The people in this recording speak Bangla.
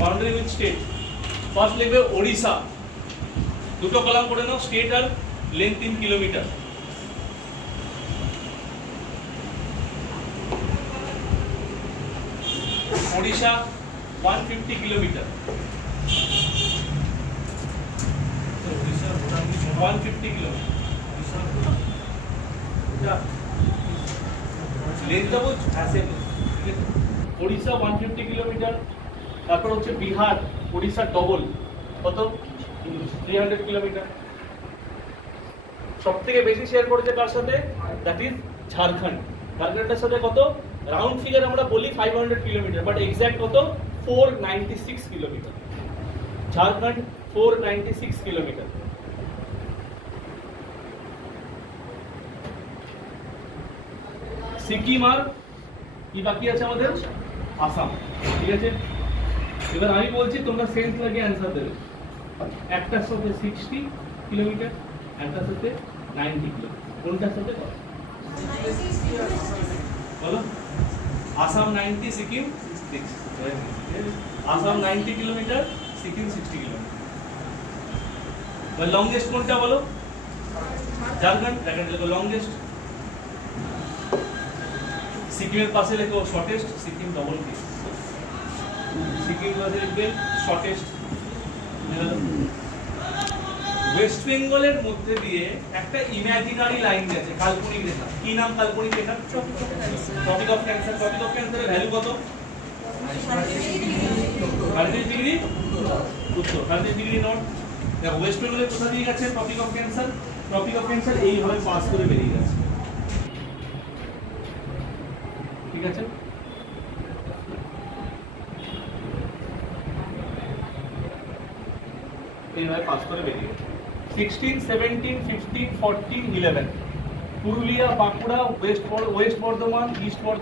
Boundary with state. ফার্স্ট লিখবে ওড়িশা, দুটো কলাম করে নাও, স্টেট আর length 3 kilometre. Odisha 150 kilometre, 150 kilometre length বুঝ আছে। ওড়িশা 150 কিলোমিটার। তারপর হচ্ছে বিহার, ওড়িশা ডবল কত 300 কিলোমিটার। সব থেকে বেশি শেয়ার করেছে কার সাথে? That is Jharkhand. ঝাড়খণ্ডের সাথে কত? রাউন্ড ফিগার আমরা বলি 500 কিলোমিটার, বাট এক্সাক্ট কত? 496 কিলোমিটার। ঝাড়খণ্ড 496 কিলোমিটার। সিকিম আর কি বাকি আছে আমাদের? আসাম। ঠিক আছে, এবার আমি বলছি তোমরা সেন্স লাগিয়ে অ্যান্সার দেবে। একটার সাথে 60 কিলোমিটার, একটার সাথে 90 কিলোমিটার, কোনটার সাথে বলো? Assam 90, Sikkim 60। Assam 90 kilometre, Sikkim 60 kilometre. Longest কোনটা বলো? ঝাড়খণ্ড, লেখো লংগেস্ট। সিকিমের পাশে লেখো শর্টেস্ট, সিকিম ডবল কি, সিকিম পাশে লিখবে শর্টেস্ট। ওয়েস্ট বেঙ্গলের মধ্যে দিয়ে একটা ইমাজিনারি লাইন গেছে, কাল্পনিক রেখা। কি নাম কাল্পনিক রেখা? Tropic of cancer. Tropic of ক্যান্সারের ভ্যালু কত? 38 ডিগ্রি উত্তর, 38 ডিগ্রি নর্থ। দেখো ওয়েস্ট বেঙ্গলের কোথা দিয়ে গেছে topic of cancer? Tropic of cancer এইভাবে পাস করে বেরিয়ে গেছে। ঠিক আছে, এইভাবে পাস করে বেরিয়ে গেছে। 16, 17, 15, 14, 11 পুরুলিয়া, বাঁকুড়া, ওয়েস্ট বর্ধমান, ইস্ট বর্ধমান।